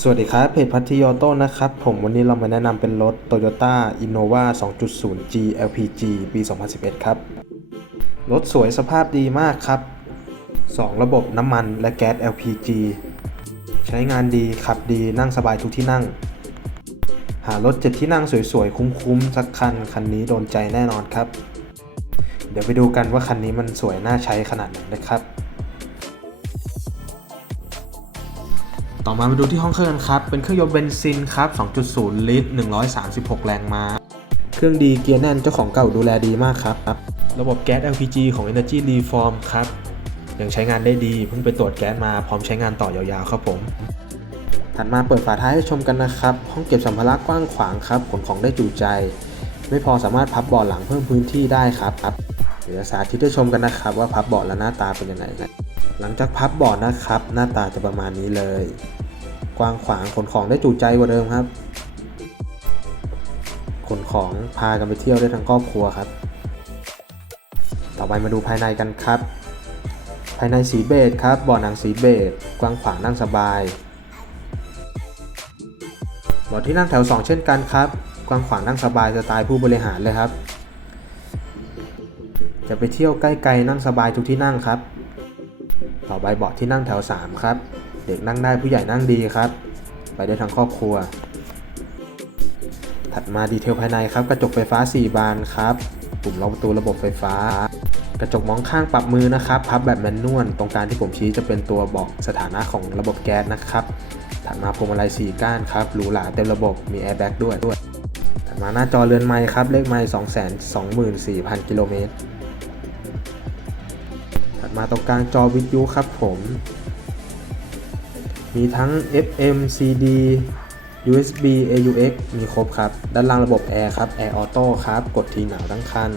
สวัสดีครับ เพจพัทยโต้นะครับ ผมวันนี้เรามาแนะนำเป็นรถ Toyota Innova 2.0G LPG ปี 2011 ครับ รถสวยสภาพดีมากครับ 2 ระบบน้ำมันและแก๊ส LPG ใช้งานดี ขับดีนั่งสบายทุกที่นั่ง หารถเจ็ดที่นั่งสวยๆ คุ้มๆ สักคัน คันนี้โดนใจแน่นอนครับ เดี๋ยวไปดูกันว่าคันนี้มันสวยน่าใช้ขนาดไหนนะครับ ต่อมามาดูที่ห้องเครื่องกันครับ เป็นเครื่องยนต์เบนซินครับ 2.0 ลิตร 136 แรงม้า เครื่องดีเกียร์แน่นเจ้าของเก่าดูแลดีมากครับ ระบบแก๊ส LPG ของ Energy Reform ครับ ยังใช้งานได้ดี เพิ่งไปตรวจแก๊สมาพร้อมใช้งานต่อยาวๆครับผม ถัดมาเปิดฝาท้ายให้ชมกันนะครับ ห้องเก็บสัมภาระกว้างขวางครับ ขนของได้จุใจ ไม่พอสามารถพับเบาะหลังเพิ่มพื้นที่ได้ครับ เดี๋ยวสาธิตให้ชมกันนะครับ ว่าพับเบาะและหน้าตาเป็นยังไงครับหลังจากพับเบาะนะครับ หน้าตาจะประมาณนี้เลย กว้างขวางขนของได้จุใจกว่าเดิมครับ ขนของพากันไปเที่ยวได้ทั้งครอบครัวครับ ต่อไปมาดูภายในกันครับ ภายในสีเบจครับเบาะหนังสีเบจกว้างขวางนั่งสบายเบาะที่นั่งแถว 2 เช่นกันครับ กว้างขวางนั่งสบายสไตล์ผู้บริหารเลยครับ จะไปเที่ยวใกล้ๆนั่งสบายทุกที่นั่งครับ ต่อไปเบาะที่นั่งแถว 3 ครับ เด็กนั่งได้ผู้ใหญ่นั่งดีครับ ไปได้ทั้งครอบครัว ถัดมาดีเทลภายในครับ กระจกไฟฟ้า 4 บานครับปุ่มล็อกประตูระบบไฟฟ้า กระจกมองข้างปรับมือนะครับ พับแบบแมนนวลตรงกลางที่ผมชี้จะเป็นตัวบอกสถานะของระบบแก๊สนะครับถัดมาพวงมาลัย4ก้านครับหรูหราเต็มระบบมีแอร์แบ็กด้วยถัดมาหน้าจอเรือนไม้ครับเลขไม้224,000 กิโลเมตร ถัดมาตรงกลางจอวิทยุครับผม มีทั้ง FM CD USB AUX มีครบครับ ด้านล่างระบบแอร์ครับ Air Auto ครับ กดทีหนาวทั้งคัน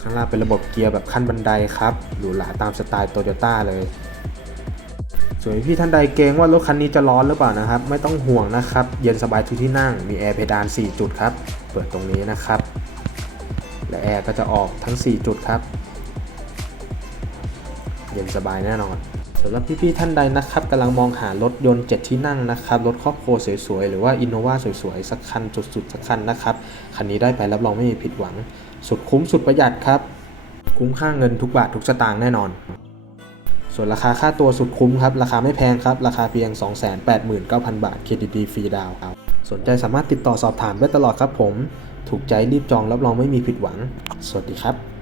ข้างล่างเป็นระบบเกียร์แบบขั้นบันไดครับหรูหราตามสไตล์โตโยต้าเลย ส่วนพี่ท่านใดเกรงว่ารถคันนี้จะร้อนหรือเปล่านะครับ ไม่ต้องห่วงนะครับ เย็นสบายทุกที่นั่ง มีแอร์เพดาน 4 จุดครับ เปิดตรงนี้นะครับ และแอร์ก็จะออกทั้ง 4 จุดครับ เย็นสบายแน่นอนสำหรับพี่ๆท่านใดนะครับกำลังมองหารถยนต์ 7 ที่นั่งนะครับรถครอบครัวสวยๆ หรือว่าอินโนวาสวยๆ สักคันสุดๆ สักคันนะครับคันนี้ได้ไปรับรองไม่มีผิดหวัง สุดคุ้มสุดประหยัดครับ คุ้มค่าเงินทุกบาททุกสตางค์แน่นอน ส่วนราคาค่าตัวสุดคุ้มครับ ราคาไม่แพงครับ ราคาเพียง 289,000 บาทเครดิตดีฟรีดาวน์ครับสนใจสามารถติดต่อสอบถามได้ตลอดครับผม ถูกใจรีบจองรับรองไม่มีผิดหวัง สวัสดีครับ